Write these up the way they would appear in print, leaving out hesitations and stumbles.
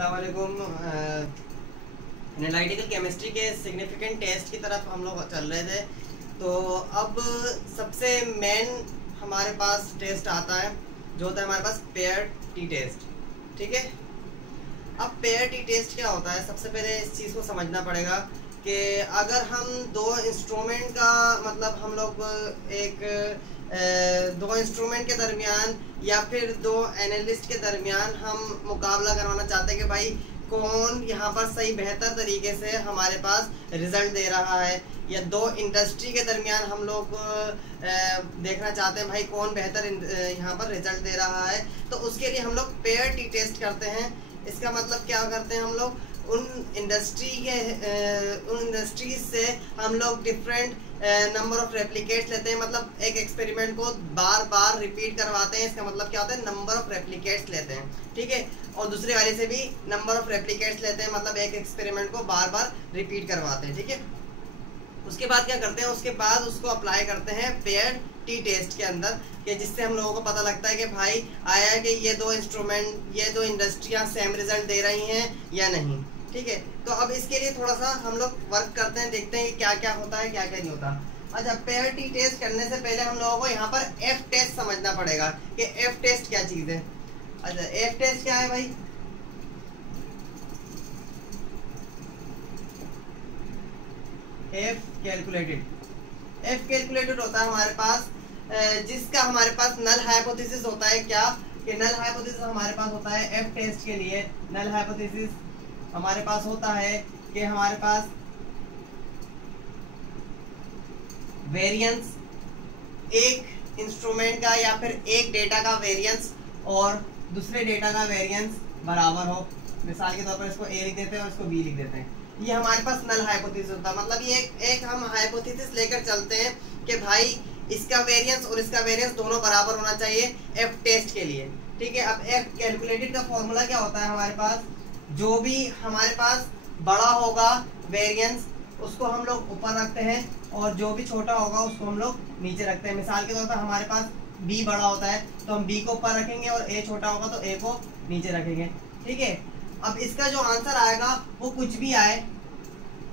अस्सलाम वालेकुम। Analytical chemistry के सिग्निफिकेंट टेस्ट की तरफ हम लोग चल रहे थे। तो अब सबसे मेन हमारे पास टेस्ट आता है जो होता है हमारे पास पेयर टी टेस्ट। ठीक है, अब पेयर टी टेस्ट क्या होता है? सबसे पहले इस चीज़ को समझना पड़ेगा कि अगर हम दो इंस्ट्रूमेंट का मतलब हम लोग दो इंस्ट्रूमेंट के दरमियान या फिर दो एनालिस्ट के दरमियान हम मुकाबला करवाना चाहते हैं कि भाई कौन यहाँ पर सही बेहतर तरीके से हमारे पास रिजल्ट दे रहा है, या दो इंडस्ट्री के दरमियान हम लोग देखना चाहते हैं भाई कौन बेहतर यहाँ पर रिजल्ट दे रहा है, तो उसके लिए हम लोग पेयर टी टेस्ट करते हैं। इसका मतलब क्या करते हैं, हम लोग उन इंडस्ट्रीज से हम लोग डिफरेंट नंबर ऑफ रेप्लिकेट्स लेते हैं। मतलब एक एक्सपेरिमेंट को बार बार रिपीट करवाते हैं, इसका मतलब क्या होता है, नंबर ऑफ रेप्लिकेट्स लेते हैं। ठीक है, और दूसरे वाले से भी नंबर ऑफ रेप्लिकेट्स लेते हैं, मतलब एक एक्सपेरिमेंट को बार बार रिपीट करवाते हैं। ठीक है, उसके बाद क्या करते हैं, उसके बाद उसको अप्लाई करते हैं पेयर टी टेस्ट के अंदर, कि जिससे हम लोगों को पता लगता है कि भाई आया कि ये दो इंस्ट्रूमेंट, ये दो इंडस्ट्रियां सेम रिजल्ट दे रही हैं या नहीं। ठीक है, तो अब इसके लिए थोड़ा सा हम लोग वर्क करते हैं, देखते हैं कि क्या क्या होता है क्या क्या नहीं होता। अच्छा, पेयर टी टेस्ट करने से पहले हम लोगों को यहाँ पर एफ टेस्ट समझना पड़ेगा कि एफ टेस्ट क्या चीज़ है। अच्छा, एफ टेस्ट क्या है भाई? एफ कैलकुलेटेड होता है हमारे पास, जिसका हमारे पास नल हाइपोथेसिस होता है। क्या कि नल हाइपोथेसिस हमारे पास होता है एफ टेस्ट के लिए। नल हाइपोथेसिस हमारे पास होता है कि हमारे पास वेरिएंस, एक इंस्ट्रूमेंट का या फिर एक डेटा का वेरिएंस और दूसरे डेटा का वेरिएंस बराबर हो। मिसाल के तौर पर इसको ए लिख देते हैं और इसको बी लिख देते हैं। ये हमारे पास नल हाइपोथेसिस होता है। मतलब ये एक हम हाइपोथेसिस लेकर चलते हैं कि भाई इसका वेरिएंस और इसका वेरिएंस दोनों बराबर होना चाहिए एफ टेस्ट के लिए। ठीक है, अब एफ कैलकुलेटेड का फॉर्मूला क्या होता है हमारे पास, जो भी हमारे पास बड़ा होगा वेरिएंस उसको हम लोग ऊपर रखते हैं और जो भी छोटा होगा उसको हम लोग नीचे रखते हैं। मिसाल के तौर पर हमारे पास बी बड़ा होता है तो हम बी को ऊपर रखेंगे और ए छोटा होगा तो ए को नीचे रखेंगे। ठीक है, अब इसका जो आंसर आएगा वो कुछ भी आए,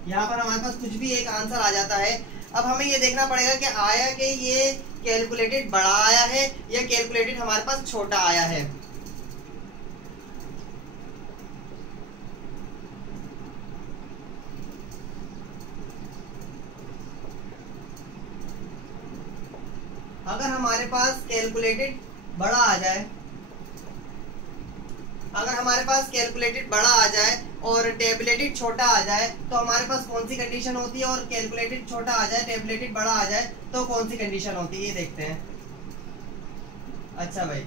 यहाँ पर हमारे पास कुछ भी एक आंसर आ जाता है। अब हमें ये देखना पड़ेगा कि आया कि ये कैलकुलेटेड बड़ा आया है या कैलकुलेटेड हमारे पास छोटा आया है। अगर हमारे पास कैलकुलेटेड बड़ा आ जाए, अगर हमारे पास कैलकुलेटेड बड़ा आ जाए और टेबुलेटेड छोटा आ जाए तो हमारे पास कौन सी कंडीशन होती है, और कैलकुलेटेड छोटा आ जाए टेबुलेटेड बड़ा आ जाए तो कौन सी कंडीशन होती है, ये देखते हैं। अच्छा भाई,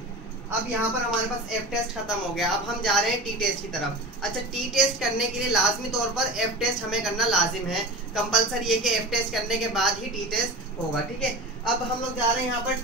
अब यहाँ पर हमारे पास एफ टेस्ट खत्म हो गया, अब हम जा रहे हैं टी टेस्ट की तरफ। अच्छा, टी टेस्ट करने के लिए लाजमी तौर पर एफ टेस्ट हमें करना लाजिम है, कंपलसरी ये कि एफ टेस्ट करने के बाद ही टी टेस्ट होगा। ठीक है, अब हम लोग जा रहे हैं यहाँ पर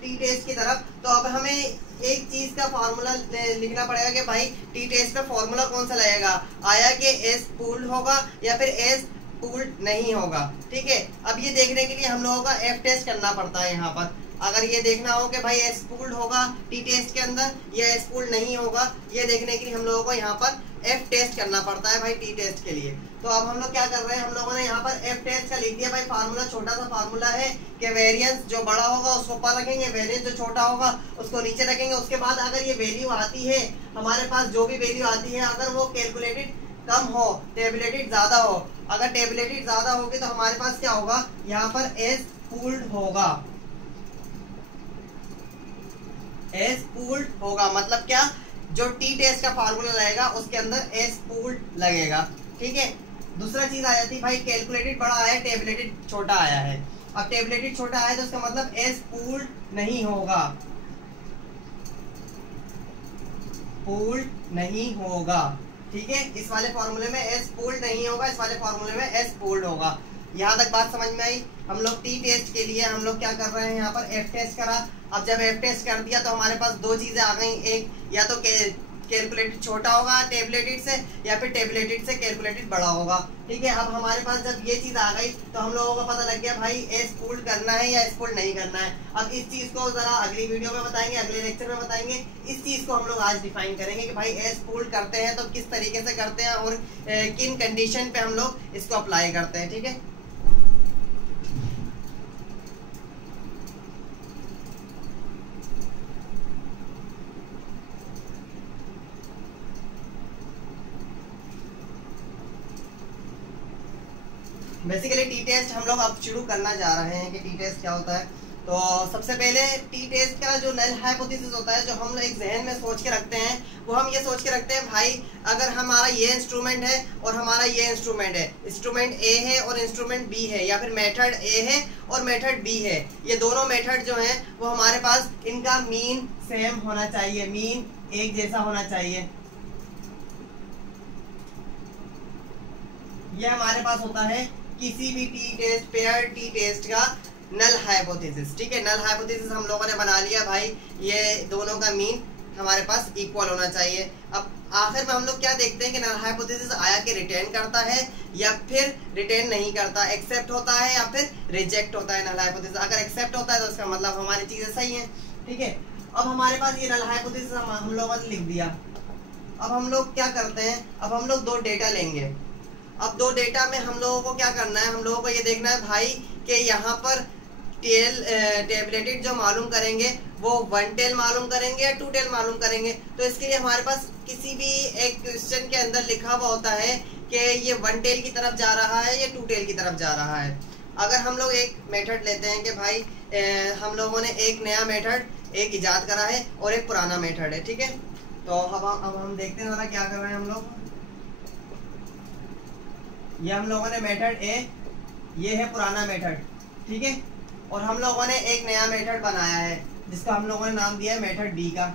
टी टेस्ट की तरफ। तो अब हमें एक चीज का फार्मूला लिखना पड़ेगा कि भाई टी टेस्ट का फार्मूला कौन सा लगेगा, आया कि एस पूल्ड होगा या फिर एस पूल्ड नहीं होगा। ठीक है, अब ये देखने के लिए हम लोगों का एफ टेस्ट करना पड़ता है। यहाँ पर अगर ये देखना हो कि भाई एस पूल्ड होगा टी टेस्ट के अंदर या एस पूल्ड नहीं होगा, ये देखने के लिए हम लोगों को यहाँ पर एफ टेस्ट करना पड़ता है भाई टी टेस्ट के लिए। तो अब हम लोग क्या कर रहे हैं, हम लोगों ने यहाँ पर एफ टेस्ट का लिख दिया भाई। फार्मूला छोटा सा फार्मूला है कि वेरिएंस जो बड़ा होगा उसको ऊपर रखेंगे, वेरिएंस जो छोटा होगा उसको नीचे रखेंगे। उसके बाद अगर ये वैल्यू आती है हमारे पास, जो भी वैल्यू आती है, अगर वो कैलकुलेटेड कम हो टेबुलेटेड ज्यादा हो, अगर टेबुलेटेड ज्यादा होगी तो हमारे पास क्या होगा, यहाँ पर एस पूल्ड होगा। एस पूल्ड होगा मतलब क्या, जो टी टेस्ट का फार्मूला लगेगा उसके अंदर एस पूल्ड लगेगा। ठीक है, दूसरा चीज आ जाती है भाई कैलकुलेटेड बड़ा आया टेबुलेटेड छोटा आया है। अब टेबुलेटेड छोटा आया तो उसका मतलब एस पूल्ड नहीं होगा, पूल्ड नहीं होगा। ठीक है, इस वाले फॉर्मूले में एस पूल्ड नहीं होगा, इस वाले फॉर्मूले में एस पूल्ड होगा। यहाँ तक बात समझ में आई। हम लोग टी टेस्ट के लिए हम लोग क्या कर रहे हैं, यहाँ पर एफ टेस्ट करा। अब जब एफ टेस्ट कर दिया तो हमारे पास दो चीजें आ गई, एक या तो कैलकुलेटेड छोटा होगा टेबलेटेड से, या फिर टेबलेटेड से कैलकुलेटेड बड़ा होगा। ठीक है, अब हमारे पास जब ये चीज आ गई तो हम लोगों को पता लग गया भाई एस पुल्ड करना है या एस पुल्ड नहीं करना है। अब इस चीज को जरा अगली वीडियो में बताएंगे, अगले लेक्चर में बताएंगे। इस चीज को हम लोग आज डिफाइन करेंगे कि भाई एस पुल्ड करते हैं तो किस तरीके से करते हैं और किन कंडीशन पे हम लोग इसको अप्लाई करते हैं। ठीक है, बेसिकली टी टेस्ट हम लोग अब शुरू करना जा रहे हैं कि टी टेस्ट क्या होता है। तो सबसे पहले टी टेस्ट का जो नल हाइपोथेसिस होता है, जो हम लोग एक जहन में सोच के रखते हैं, वो हम ये सोच के रखते हैं भाई अगर हमारा ये इंस्ट्रूमेंट है और हमारा ये इंस्ट्रूमेंट है, इंस्ट्रूमेंट ए है और इंस्ट्रूमेंट बी है, या फिर मेथड ए है और मेथड बी है, ये दोनों मेथड जो हैं वो हमारे पास इनका मीन सेम होना चाहिए, मीन एक जैसा होना चाहिए। ये हमारे पास होता है किसी भी T test, pair T test का नल हाइपोथेसिस। ठीक है, नल हाइपोथेसिस हम लोगों ने बना लिया भाई, ये दोनों का मीन हमारे पास इक्वल होना चाहिए। अब आखिर में हम लोग क्या देखते हैं कि नल हाइपोथेसिस आया कि रिटेन करता है या फिर रिटेन नहीं करता, एक्सेप्ट होता है या फिर रिजेक्ट होता है नल हाइपोथेसिस। अगर एक्सेप्ट होता है तो उसका मतलब हमारी चीजें सही हैं। ठीक है, अब हमारे पास ये नल हाइपोथेसिस हम लोगों ने लिख दिया। अब हम लोग क्या करते हैं, अब हम लोग दो डेटा लेंगे। अब दो डेटा में हम लोगों को क्या करना है, हम लोगों को ये देखना है भाई कि यहाँ पर टेबलेटेड जो मालूम करेंगे वो 1 टेल मालूम करेंगे या 2 टेल मालूम करेंगे। तो इसके लिए हमारे पास किसी भी एक क्वेश्चन के अंदर लिखा हुआ होता है कि ये 1 टेल की तरफ जा रहा है या 2 टेल की तरफ जा रहा है। अगर हम लोग एक मेथड लेते हैं कि भाई हम लोगों ने एक नया मेथड एक इजाद करा है और एक पुराना मेथड है। ठीक है, तो अब हम देखते हैं जरा क्या कर रहे हैं हम लोग। ये हम लोगों ने मेथड ए, ये है पुराना मेथड। ठीक है, और हम लोगों ने एक नया मेथड बनाया है जिसका हम लोगों ने नाम दिया है मेथड बी का।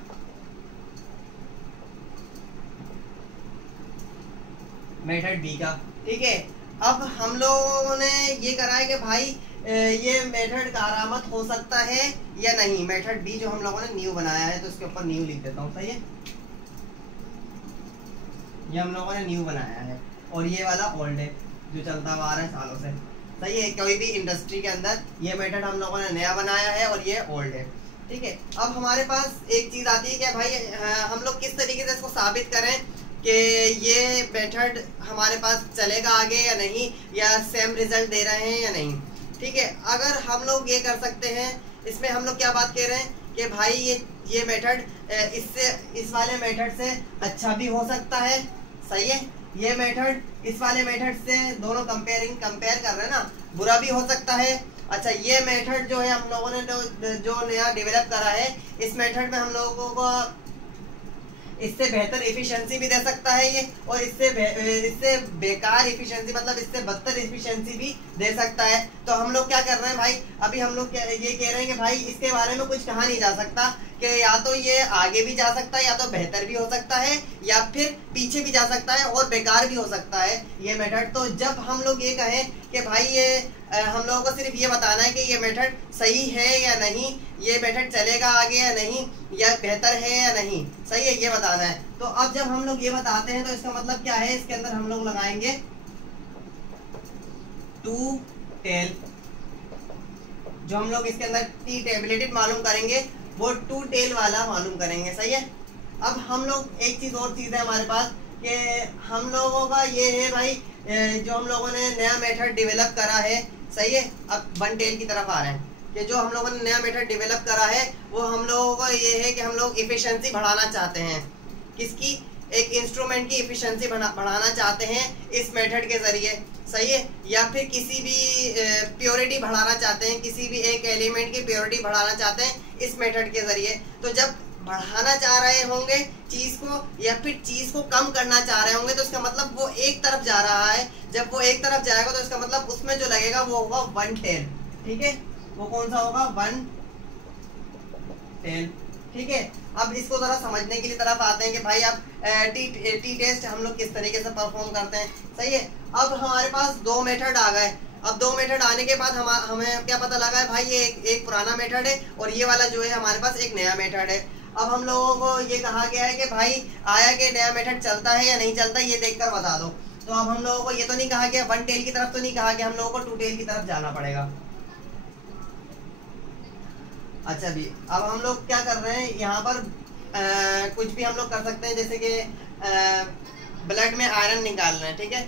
मेथड बी का। ठीक है, अब हम लोगों ने ये करा है कि भाई ये मेथड कारामद हो सकता है या नहीं। मेथड बी जो हम लोगों ने न्यू बनाया है, तो इसके ऊपर न्यू लिख देता हूँ। सही है, ये हम लोगों ने न्यू बनाया है और ये वाला ओल्ड है जो चलता हुआ आ रहा है सालों से। सही है, कोई भी इंडस्ट्री के अंदर ये मेथड हम लोगों ने नया बनाया है और ये ओल्ड है। ठीक है, अब हमारे पास एक चीज आती है कि भाई हम लोग किस तरीके से इसको साबित करें कि ये मेथड हमारे पास चलेगा आगे या नहीं, या सेम रिजल्ट दे रहे हैं या नहीं। ठीक है, अगर हम लोग ये कर सकते हैं, इसमें हम लोग क्या बात कह रहे हैं कि भाई ये मेथड इससे, इस वाले मेथड से अच्छा भी हो सकता है। सही है, ये मेथड इस वाले मेथड से, दोनों कंपेयर कर रहे हैं ना, बुरा भी हो सकता है। अच्छा, ये मेथड जो है हम लोगों ने जो नया डेवलप करा है, इस मेथड में हम लोगों को इससे बेहतर एफिशिएंसी भी दे सकता है ये, और इससे बेकार एफिशिएंसी, मतलब इससे बदतर एफिशिएंसी भी दे सकता है। तो हम लोग क्या कर रहे हैं भाई, अभी हम लोग ये कह रहे हैं कि भाई इसके बारे में कुछ कहा नहीं जा सकता कि या तो ये आगे भी जा सकता है, या तो बेहतर भी हो सकता है, या फिर पीछे भी जा सकता है और बेकार भी हो सकता है ये मेथड। तो जब हम लोग ये कहें कि भाई ये हम लोगों को सिर्फ ये बताना है कि ये मेथड सही है या नहीं, ये मेथड चलेगा आगे या नहीं, या बेहतर है या नहीं, सही है, ये बताना है। तो अब जब हम लोग ये बताते हैं तो इसका मतलब क्या है, इसके अंदर हम लोग लगाएंगे 2 टेल। जो हम लोग इसके अंदर टी टेबलेटेड मालूम करेंगे वो 2 टेल वाला मालूम करेंगे। सही है, अब हम लोग एक चीज और चीज है हमारे पास कि हम लोगों का ये है भाई, जो हम लोगों ने नया मेथड डेवलप करा है। सही है, अब 1 टेल की तरफ आ रहे हैं कि जो हम लोगों ने नया मेथड डेवलप करा है वो हम लोगों का ये है कि हम लोग एफिशिएंसी बढ़ाना चाहते हैं। किसकी? एक इंस्ट्रूमेंट की एफिशिएंसी बढ़ाना चाहते हैं इस मेथड के जरिए। सही है, या फिर किसी भी प्योरिटी बढ़ाना चाहते हैं, किसी भी एक एलिमेंट की प्योरिटी बढ़ाना चाहते हैं इस मेथड के जरिए। तो जब बढ़ाना चाह रहे होंगे चीज को, या फिर चीज को कम करना चाह रहे होंगे, तो इसका मतलब वो एक तरफ जा रहा है। जब वो एक तरफ जाएगा तो इसका मतलब उसमें जो लगेगा वो होगा 1 टेल। ठीक है, वो कौन सा होगा? 1 टेल। ठीक है, अब इसको जरा समझने के लिए तरफ आते हैं कि भाई अब टी टेस्ट हम लोग किस तरीके से परफॉर्म करते हैं। सही है, अब हमारे पास 2 मेथड आ गए। अब 2 मेथड आने के बाद हमें क्या पता लगा है भाई, ये एक पुराना मेथड है और ये वाला जो है हमारे पास एक नया मेथड है। अब हम लोगों को ये कहा गया है कि भाई आया कि नया मेथड चलता है या नहीं चलता, ये देखकर बता दो। तो अब हम लोगों को ये तो नहीं कहा गया, वन टेल की तरफ तो नहीं कहा गया, हम लोगों को टू टेल की तरफ जाना पड़ेगा। अच्छा भी, अब हम लोग क्या कर रहे हैं यहाँ पर, कुछ भी हम लोग कर सकते हैं, जैसे कि ब्लड में आयरन निकाल रहे हैं, ठीक है,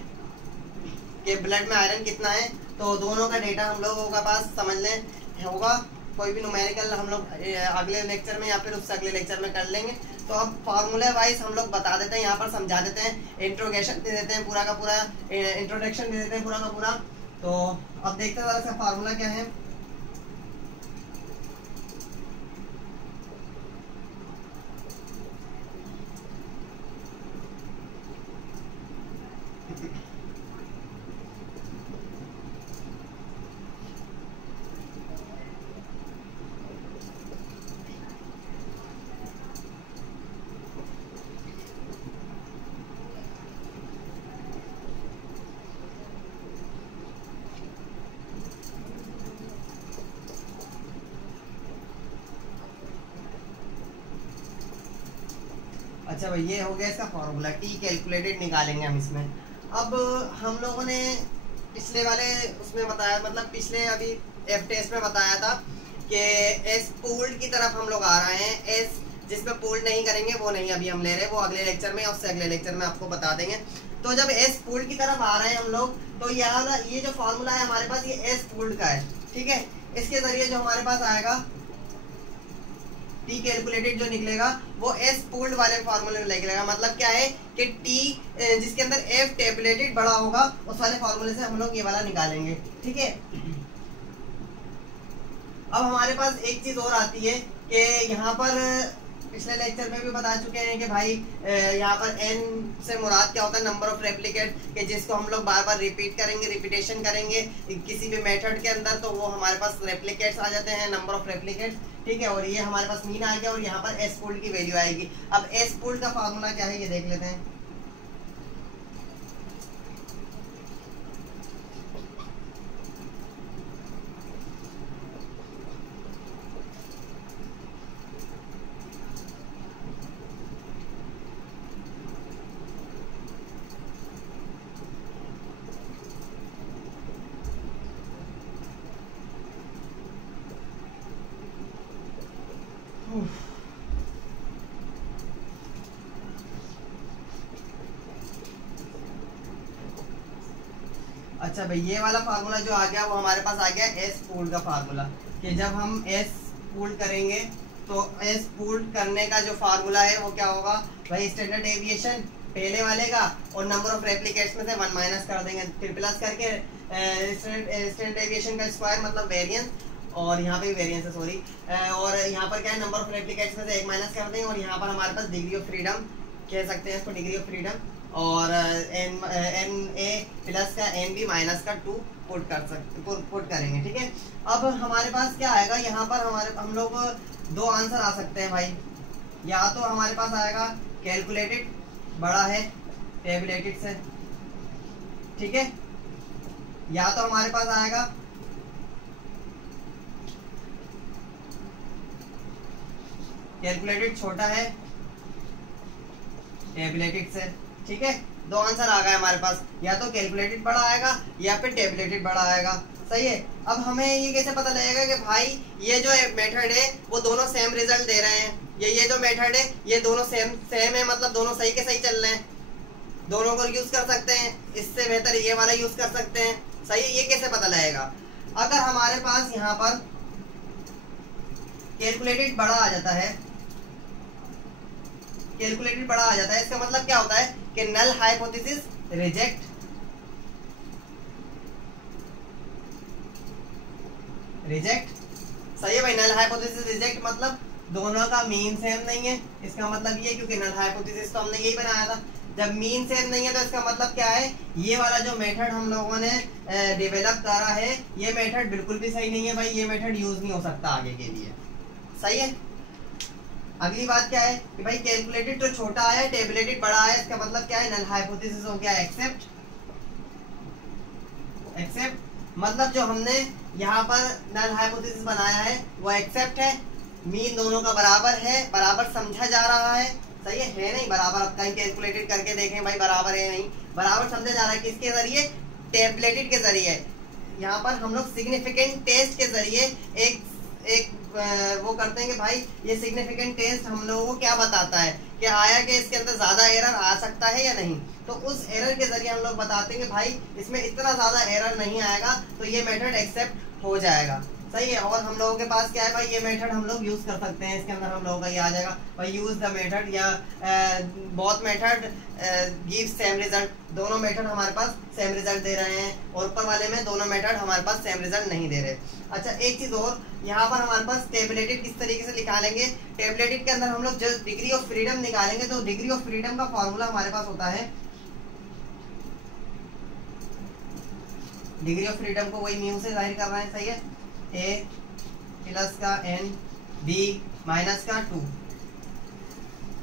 कि ब्लड में आयरन कितना है, तो दोनों का डेटा हम लोगों का पास समझ लें होगा। कोई भी न्यूमेरिकल हम लोग अगले लेक्चर में या फिर उससे अगले लेक्चर में कर लेंगे। तो अब फार्मूला वाइज हम लोग बता देते हैं, यहाँ पर समझा देते हैं, इंट्रोडक्शन दे देते हैं पूरा का पूरा, इंट्रोडक्शन दे देते हैं पूरा का पूरा। तो अब देखते हैं इसका फार्मूला क्या है। अच्छा भाई, ये हो गया इसका फॉर्मूला, टी कैलकुलेटेड निकालेंगे हम इसमें। अब हम लोगों ने पिछले वाले उसमें बताया, मतलब पिछले अभी एफ टेस्ट में बताया था कि एस पूल्ड की तरफ हम लोग आ रहे हैं। एस जिसमें पूल्ड नहीं करेंगे वो नहीं अभी हम ले रहे, वो अगले लेक्चर में, उससे अगले लेक्चर में आपको बता देंगे। तो जब एस पूल्ड की तरफ आ रहे हैं हम लोग, तो यहाँ ये जो फॉर्मूला है हमारे पास, ये एस पूल्ड का है, ठीक है। इसके जरिए जो हमारे पास आएगा टी कैलकुलेटेड जो निकलेगा वो एस पूल्ड वाले फार्मूले में निकलेगा। मतलब क्या है कि टी जिसके अंदर एफ टेबुलेटेड बड़ा होगा उस वाले फार्मूले से हम लोग ये वाला निकालेंगे, ठीक है। अब हमारे पास एक चीज और आती है कि यहाँ पर पिछले लेक्चर में भी बता चुके हैं कि भाई यहाँ पर एन से मुराद क्या होता है, नंबर ऑफ रेप्लिकेट, कि जिसको हम लोग बार बार रिपीट करेंगे, रिपीटेशन करेंगे किसी भी मेथड के अंदर, तो वो हमारे पास रेप्लिकेट्स आ जाते हैं, नंबर ऑफ रेप्लिकेट्स, ठीक है। और ये हमारे पास मीन आ गया और यहाँ पर एस पूल्ड की वैल्यू आएगी। अब एस पूल्ड का फार्मूला क्या है ये देख लेते हैं। अच्छा भाई, ये वाला फार्मूला जो आ गया वो हमारे पास आ गया एस पूल्ड का फार्मूला, कि जब हम एस पूल्ड करेंगे तो एस पूल्ड करने का जो फार्मूला है वो क्या होगा भाई, स्टैंडर्ड डेविएशन पहले वाले का और नंबर ऑफ रेप्लिकेट्स में से 1 माइनस कर देंगे, फिर प्लस करके स्टैंडर्ड डेविएशन का स्क्वायर मतलब वेरिएंस, और यहाँ पे वेरिएंस है सॉरी, और यहाँ पर क्या है नंबर ऑफ रेप्लिकेट्स में से 1 माइनस कर देंगे, और यहाँ पर हमारे पास डिग्री ऑफ फ्रीडम कह सकते हैं इसको, डिग्री ऑफ फ्रीडम, और एन ए प्लस का एन बी माइनस का 2 पुट कर सकते, पुट करेंगे, ठीक है। अब हमारे पास क्या आएगा, यहाँ पर हम लोग 2 आंसर आ सकते हैं भाई। या तो हमारे पास आएगा कैलकुलेटेड बड़ा है टेबुलेटेड से, ठीक है, या तो हमारे पास आएगा कैलकुलेटेड छोटा है टेबुलेटेड से, ठीक है। 2 आंसर आ गए हमारे पास, या तो कैलकुलेटेड बड़ा आएगा या फिर टेबुलेटेड बड़ा आएगा, सही है। अब हमें ये कैसे पता लगेगा कि भाई ये जो मेथड है वो दोनों सेम रिजल्ट दे रहे हैं, ये जो मेथड है ये दोनों सेम है, मतलब दोनों सही के सही चल रहे हैं, दोनों को यूज कर सकते हैं, इससे बेहतर ये वाला यूज कर सकते हैं, सही है। ये कैसे पता लगेगा, अगर हमारे पास यहाँ पर कैलकुलेटेड बड़ा आ जाता है, कैलकुलेटेड बड़ा आ जाता है, इसका मतलब क्या होता है कि नल हाइपोथेसिस रिजेक्ट, सही है भाई। नल हाइपोथेसिस रिजेक्ट मतलब दोनों का मीन सेम नहीं है, इसका मतलब ये, क्योंकि नल हाइपोथेसिस तो हमने यही बनाया था, जब मीन सेम नहीं है तो इसका मतलब क्या है, ये वाला जो मेथड हम लोगों ने डेवलप करा है ये मेथड बिल्कुल भी सही नहीं है भाई, ये मेथड यूज नहीं हो सकता आगे के लिए, सही है। अगली बात क्या है कि भाई कैलकुलेटेड तो छोटा है, टेबुलेटेड बड़ा है, इसका मतलब क्या है, नल हाइपोथेसिस हो गया एक्सेप्ट, मतलब जो हमने यहाँ पर नल हाइपोथेसिस बनाया है वो एक्सेप्ट है, मीन दोनों का बराबर है, बराबर समझा जा रहा है, सही है नहीं बराबर। अब कहीं कैलकुलेटेड करके देखें भाई बराबर है नहीं, बराबर समझा जा रहा है किसके जरिए, टेबलेटेड के जरिए। यहाँ पर हम लोग सिग्निफिकेंट टेस्ट के जरिए एक वो करते हैं कि भाई ये सिग्निफिकेंट टेस्ट हम लोगों को क्या बताता है कि आया कि इसके अंदर ज्यादा एरर आ सकता है या नहीं। तो उस एरर के जरिए हम लोग बताते हैं कि भाई इसमें इतना ज्यादा एरर नहीं आएगा, तो ये मेथड एक्सेप्ट हो जाएगा, सही है। और हम लोगों के पास क्या है भाई, ये मेथड हम लोग यूज कर सकते हैं, इसके अंदर हम लोगों का ये आ जाएगा भाई यूज द मेथड या both method give same result. दोनों मेथड हमारे पास सेम रिजल्ट दे रहे हैं, और ऊपर वाले में दोनों मेथड हमारे पास सेम रिजल्ट नहीं दे रहे। अच्छा एक चीज और, यहाँ पर हमारे पास टेबलेटेड किस तरीके से निकालेंगे, टेबलेटेड के अंदर हम लोग जो डिग्री ऑफ फ्रीडम निकालेंगे, तो डिग्री ऑफ फ्रीडम का फॉर्मूला हमारे पास होता है, डिग्री ऑफ फ्रीडम को वही म्यू से जाहिर कर रहे हैं, सही है, ए प्लस का एन बी माइनस का 2,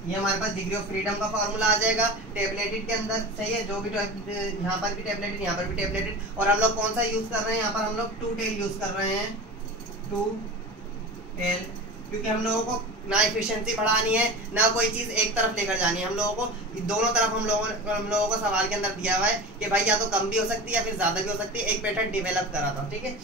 ये हमारे पास डिग्री ऑफ फ्रीडम का फॉर्मूला आ जाएगा टेबलेटेड के अंदर, सही है। जो भी यहाँ पर भी टेबलेटेड, यहाँ पर भी टेबलेटेड, और हम लोग कौन सा यूज कर रहे हैं, यहाँ पर हम लोग 2 टेल यूज कर रहे हैं, 2 टेल, क्योंकि हम लोगों को ना एफिशिएंसी बढ़ानी है ना कोई चीज एक तरफ लेकर जानी है, हम लोगों को दोनों तरफ हम लोगों को सवाल के अंदर दिया हुआ है कि भाई या तो कम भी हो सकती है या फिर ज्यादा भी हो सकती है, एक मेथड डेवलप करा था, ठीक है,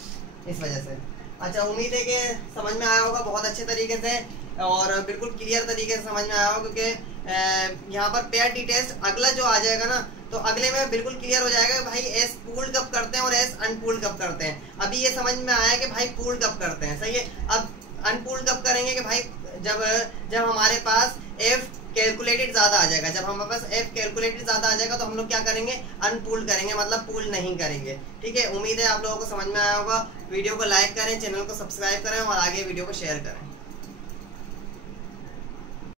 इस वजह से। अच्छा उम्मीद है कि समझ में आया होगा बहुत अच्छे तरीके से और बिल्कुल क्लियर तरीके से समझ में आया होगा, क्योंकि यहाँ पर पेयर टी टेस्ट अगला जो आ जाएगा ना, तो अगले में बिल्कुल क्लियर हो जाएगा भाई एस पूल्ड कब करते हैं और एस अनपूल्ड कब करते हैं। अभी ये समझ में आया कि भाई पूल्ड कब करते हैं, सही है। अब अनपूल्ड कब करेंगे कि भाई जब हमारे पास एफ कैलकुलेटेड ज्यादा आ जाएगा, जब हमारे पास एफ कैलकुलेटेड ज्यादा आ जाएगा तो हम लोग क्या करेंगे, अनपूल्ड करेंगे, मतलब पूल नहीं करेंगे, ठीक है। उम्मीद है आप लोगों को समझ में आया होगा। वीडियो को लाइक करें, चैनल को सब्सक्राइब करें और आगे वीडियो को शेयर करें।